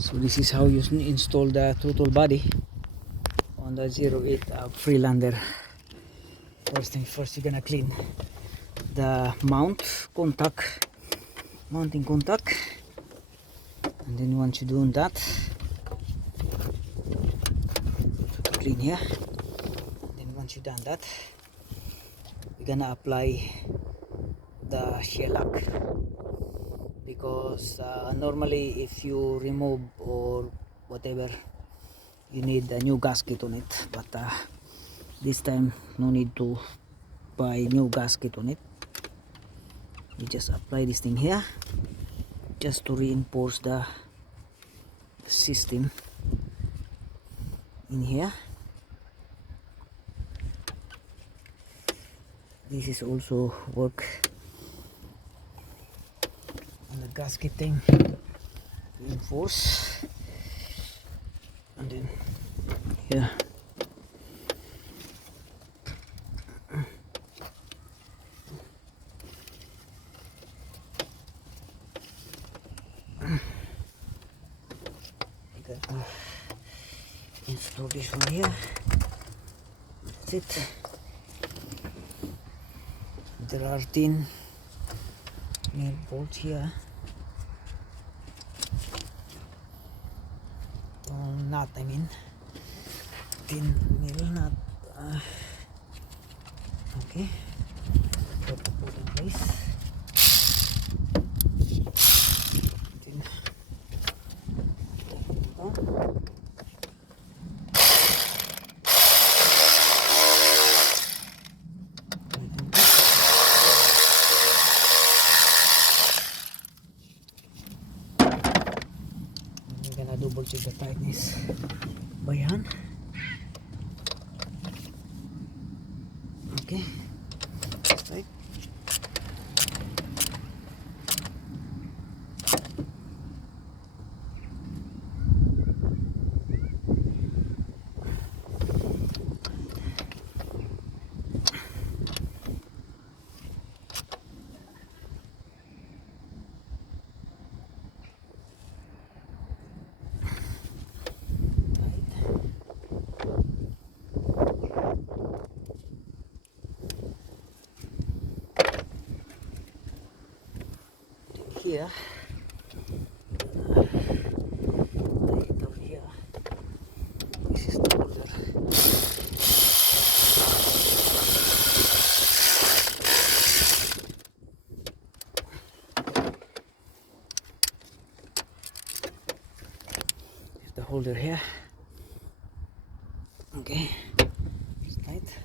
So this is how you install the throttle body on the 08 Freelander. First thing first, you're gonna clean the mounting contact, and then once you do that, clean here. Then once you done that, you're gonna apply the shellac, because normally if you remove or whatever, you need a new gasket on it, but this time no need to buy new gasket on it. You just apply this thing here just to reinforce the system in here. This is also work on the gasket thing, reinforce, and then here you can install this one here. That's it. There are 10 nail bolts here. Nut, I mean 10 nail nut. Okay, put the bolt in place. Then I'm gonna double check the tightness by hand. Okay, right. Here, take it over here. This is the holder. Here's the holder here. Okay, it's tight.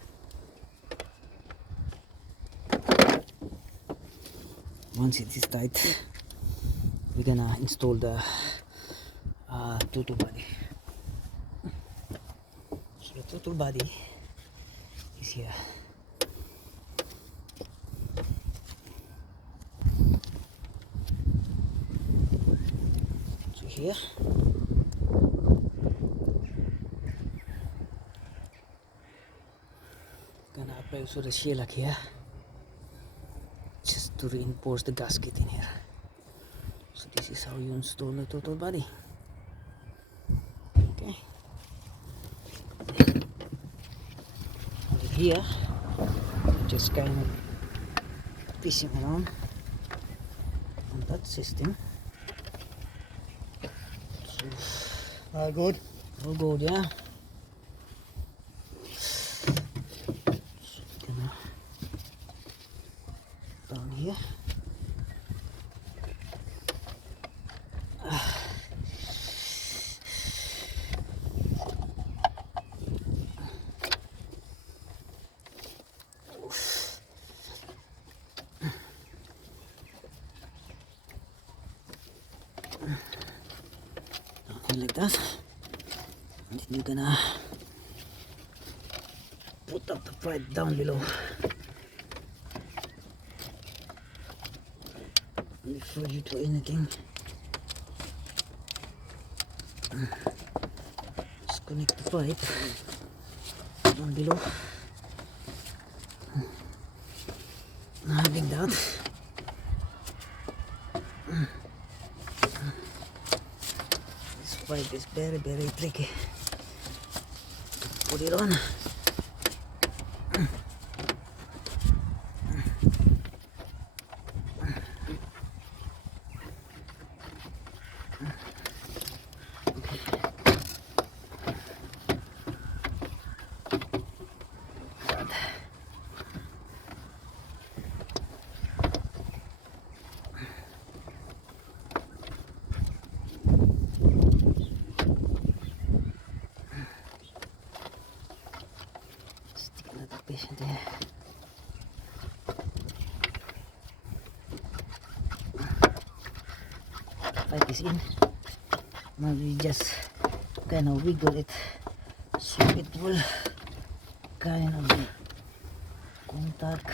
Once it is tight, we're gonna install the throttle body. So the throttle body is here. So here, gonna apply also the shellac here, just to reinforce the gasket in here. So this is how you install the throttle body. Okay. And here, just kind of fishing around on that system. So, All good. all good, yeah. So gonna down here. Like that, and then you're gonna put up the pipe down below before you do anything. Just connect the pipe down below. Having that, this pipe is very tricky to put it on. There. Pipe is in. Now we just kind of wiggle it so it will kind of be contact.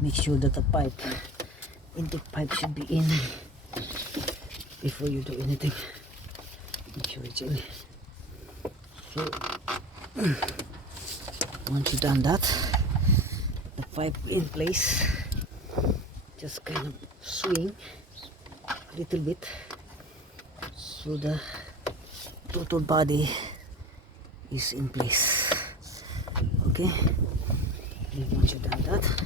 Make sure that the intake pipe should be in before you do anything. Make sure it's in. So once you've done that, the pipe in place, just kind of swing a little bit so the throttle body is in place. Okay, and once you've done that,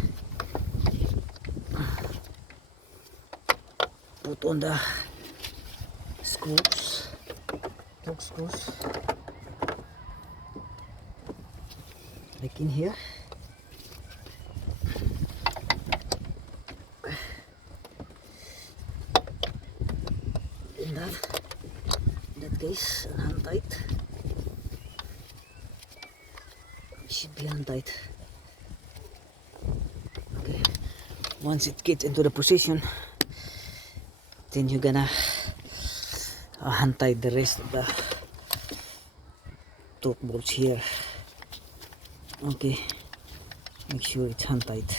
put on the screws, torque screws, like in here. In that case, hand tight. It should be hand tight. Okay. Once it gets into the position, then you're gonna hand tight the rest of the torque bolts here. Okay, make sure it's hand tight,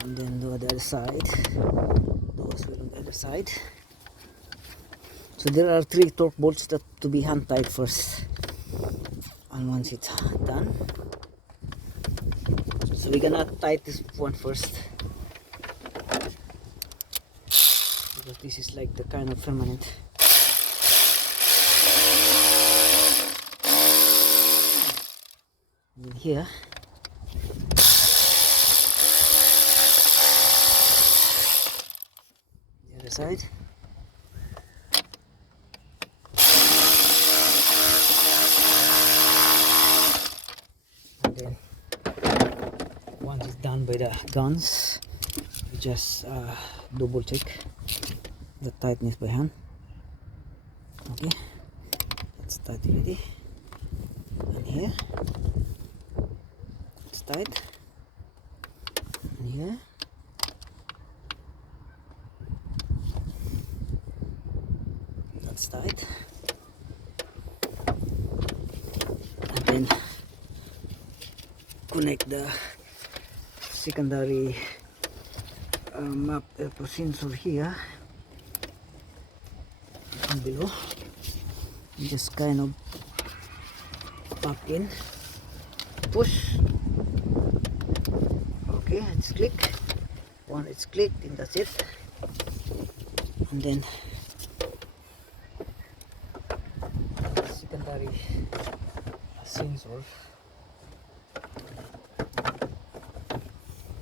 and then do the other side. Do as well on the other side. So there are 3 torque bolts that to be hand tight first, and once it's done, so we're gonna tight this one first, because this is like the kind of permanent. And here the other side. And then once it's done by the guns, you just double check the tightness by hand. Okay, it's tight already. And here it's tight, and here, that's tight, and then connect the secondary map sensor here and below. You just kind of pop in, push. Okay, it's click. Once it's clicked, then that's it. And then secondary sensor,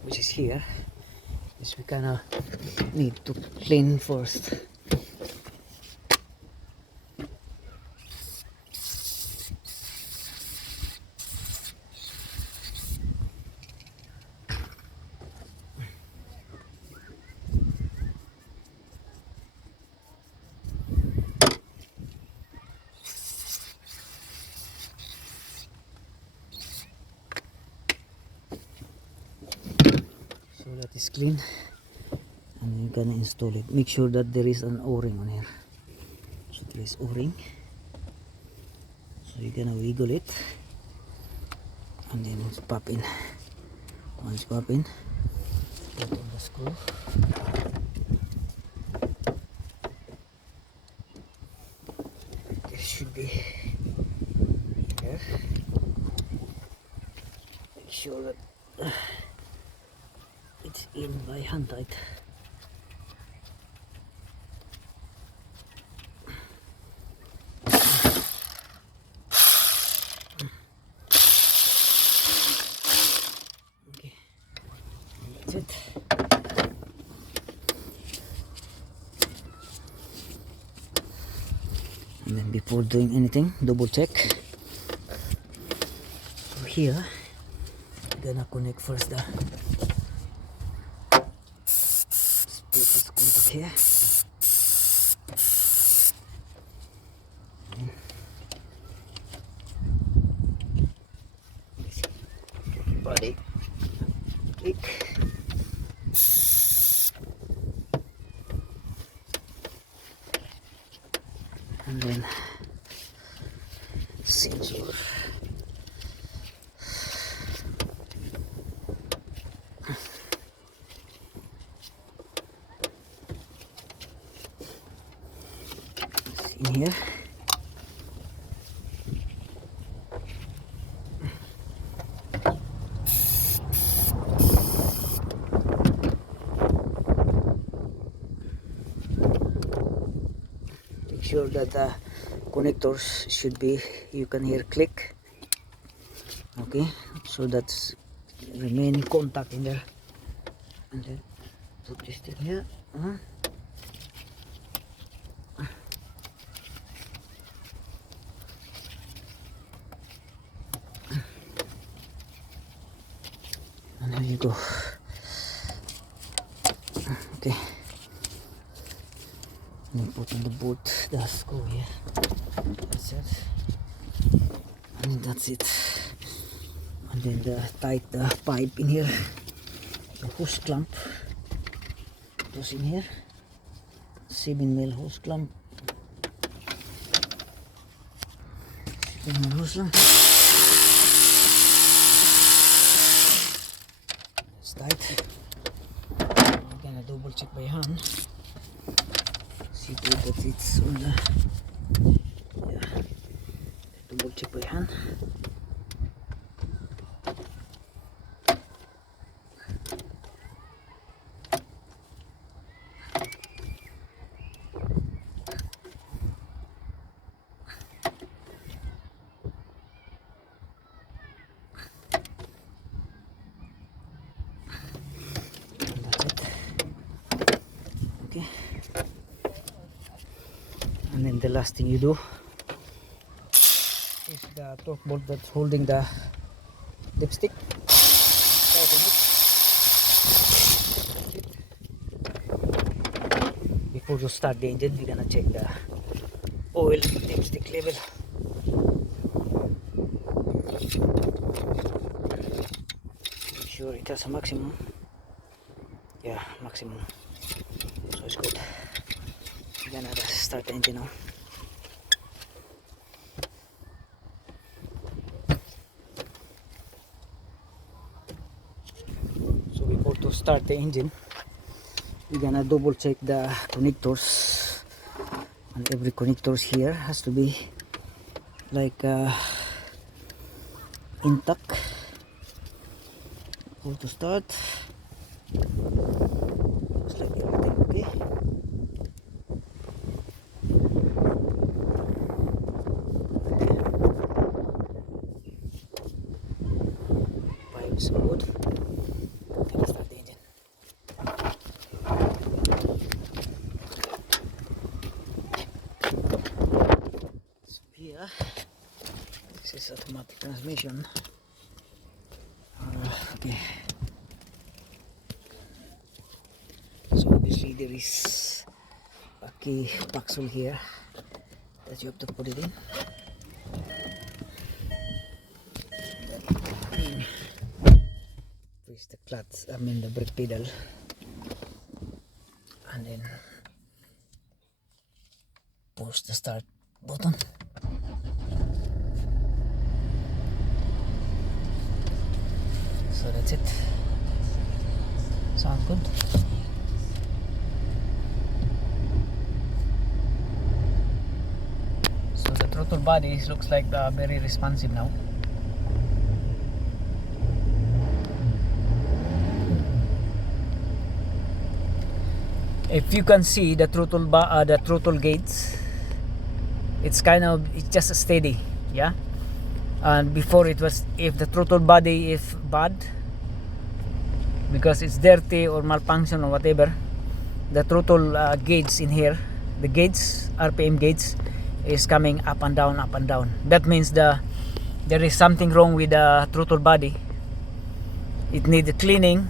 which is here, is we kinda need to clean first. So that is clean, and you're gonna install it. Make sure that there is an o-ring on here. So there is o-ring, so you're gonna wiggle it and then it's pop in. Once pop in, put on the screw. There should be sure that it's in by hand tight. Okay, that's it. And then before doing anything, double check. So here, we're gonna connect first the split contact here. Body click. And then sensor. It's in here. Make sure that the connectors should be, you can hear click. Okay, so that's remaining contact in there. And then put this thing here. And there you go. Okay. And put on the boot the screw here. That's it. And then that's it. And then tight the pipe in here. The hose clamp goes in here. 7mm hose clamp. 7mm hose clamp. It's tight. I'm gonna double check by hand. See to it that it's on the, yeah, double check by hand. And that's it. Okay. And then the last thing you do is the torque bolt that's holding the dipstick. Tighten it. Before you start the engine, we're gonna check the oil dipstick level. Make sure it has a maximum. Yeah, maximum. So it's good. We're gonna start the engine now. So before to start the engine, we're gonna double check the connectors, and every connectors here has to be like intact. Before to start, looks like everything okay. Pipes good. Let's start the engine. So here, this is automatic transmission. Okay. So obviously there is a key capsule here that you have to put it in. Press the clutch, I mean the brake pedal, and then push the start button. So that's it. Sounds good. So the throttle body looks like very responsive now. If you can see the throttle gates, it's just steady, yeah. And before it was, if the throttle body is bad because it's dirty or malfunction or whatever, the throttle gauge in here, the gauge, RPM gauge, is coming up and down, up and down. That means there is something wrong with the throttle body. It needs cleaning,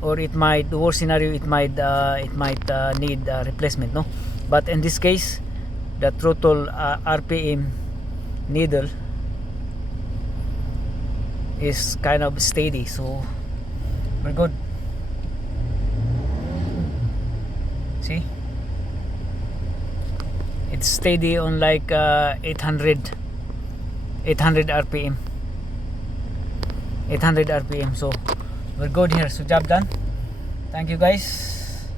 or it might, the worst scenario, it might need replacement, no. But in this case, the throttle RPM needle is kind of steady, so we're good. See, it's steady on like 800 RPM, 800 RPM. So we're good here. So job done. Thank you guys.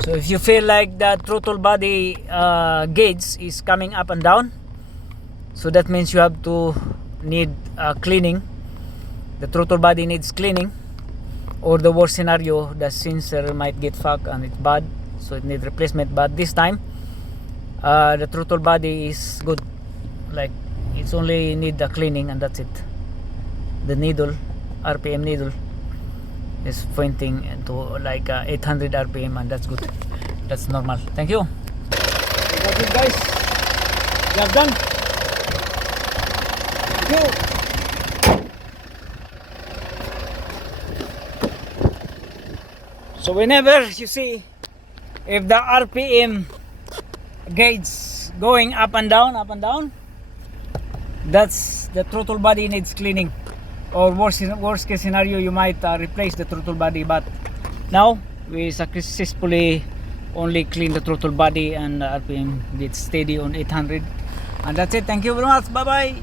So if you feel like the throttle body gauge is coming up and down, so that means you have to need cleaning. The throttle body needs cleaning, or the worst scenario, the sensor might get fucked and it's bad, so it needs replacement. But this time the throttle body is good, like it's only need the cleaning and that's it. The needle, RPM needle, is pointing to like 800 RPM, and that's good, that's normal. Thank you. That's it guys, job done. Thank you. So whenever you see if the RPM gauge going up and down, that's the throttle body needs cleaning. Or worst case scenario, you might replace the throttle body. But now we successfully only clean the throttle body, and RPM gets steady on 800. And that's it. Thank you very much. Bye bye.